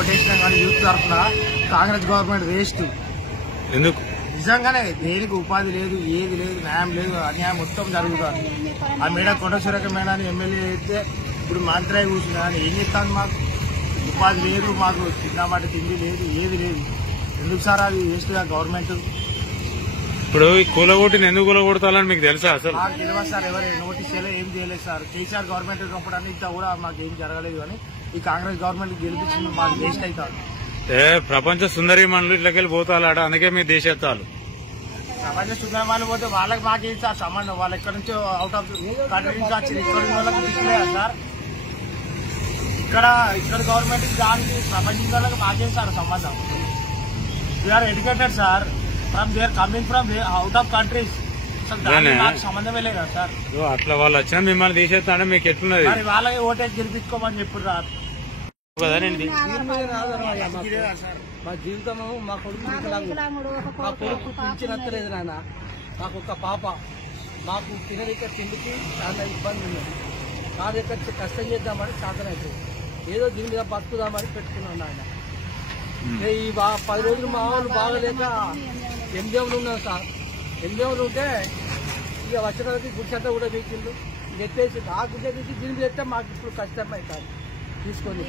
ఓటేసినా కానీ యూత్ తరఫున Congress government waste. ఎందుకు? నిజంగానే దేనికి ఉపాధి లేదు, ఏది లేదు, న్యాయం లేదు, అన్యాయం మొత్తం జరుగుతుంది. ఆ మేడం కొండ సురేఖ మేడాన్ని ఎమ్మెల్యే అయితే ఇప్పుడు మంత్రి కూర్చున్నా కానీ ఏం చెప్తాను? మాకు ఉపాధి లేదు, మాకు తిన్నామాట తిండి లేదు, ఏది లేదు. ఎందుకు సార్ అది వేస్ట్గా గవర్నమెంట్? ఇప్పుడు కూలగొట్టిన ఎందుకు కూలగొడతాలని మీకు తెలుసా? అసలు మాకు తెలియదు సార్, ఎవరు నోటీస్ చేయలేదు, ఏం చేయలేదు సార్. కేసీఆర్ గవర్నమెంట్ ఉన్నప్పుడు అంతా కూడా మాకు ఏం జరగలేదు. కానీ ఈ కాంగ్రెస్ గవర్నమెంట్ గెలిపించింది మాకు వేస్ట్ అవుతారు. ప్రపంచ సుందరి మనులు ఇట్లకెళ్ళి పోతాలాడ, అందుకే మీ దేశెత్తాలు ప్రపంచ సుందరమాలు పోతే వాళ్ళకి మాకేం సార్ సంబంధం? వాళ్ళు ఎక్కడి నుంచో అవుట్ ఆఫ్ కంట్రీ నుంచి వచ్చింది, ఇక్కడ వాళ్ళకి తీసుకులేదా సార్? ఇక్కడ గవర్నమెంట్ దానికి ప్రపంచం వాళ్ళకి మాకేం సార్ సంబంధం? We are educated sir, from there coming from out of countries. నాకు సంబంధమే లేదు కదా సార్. అట్లా వాళ్ళు వచ్చినా మిమ్మల్ని తీసేస్తా మీకు ఎట్లున్నది? మరి వాళ్ళకి ఓటేసి గెలిపించుకోమని చెప్పారు సార్. మా జీవితము మా కొడుకు మా కొడుకు పింఛనత్తలేదు నాయన. మాకు ఒక పాప, మాకు తినడిక తిండికి చాలా ఇబ్బంది ఉన్నది. నా దగ్గర కష్టం చేద్దామని సాధనైతుంది, ఏదో దీని మీద బతుకుదామని పెట్టుకున్నాను నాయన. ఈ 10 రోజులు మా వాళ్ళు బాగలేక ఎంజంలు ఉన్నాను సార్. ఎంజంలు ఉంటే ఇక వచ్చడానికి గుడిసంతా కూడా వీకిళ్ళు ఎత్తేసి ఆ గుడ్డ తీసి దీని మీద ఎత్తే మాకు ఇప్పుడు కష్టం అవుతుంది తీసుకొని.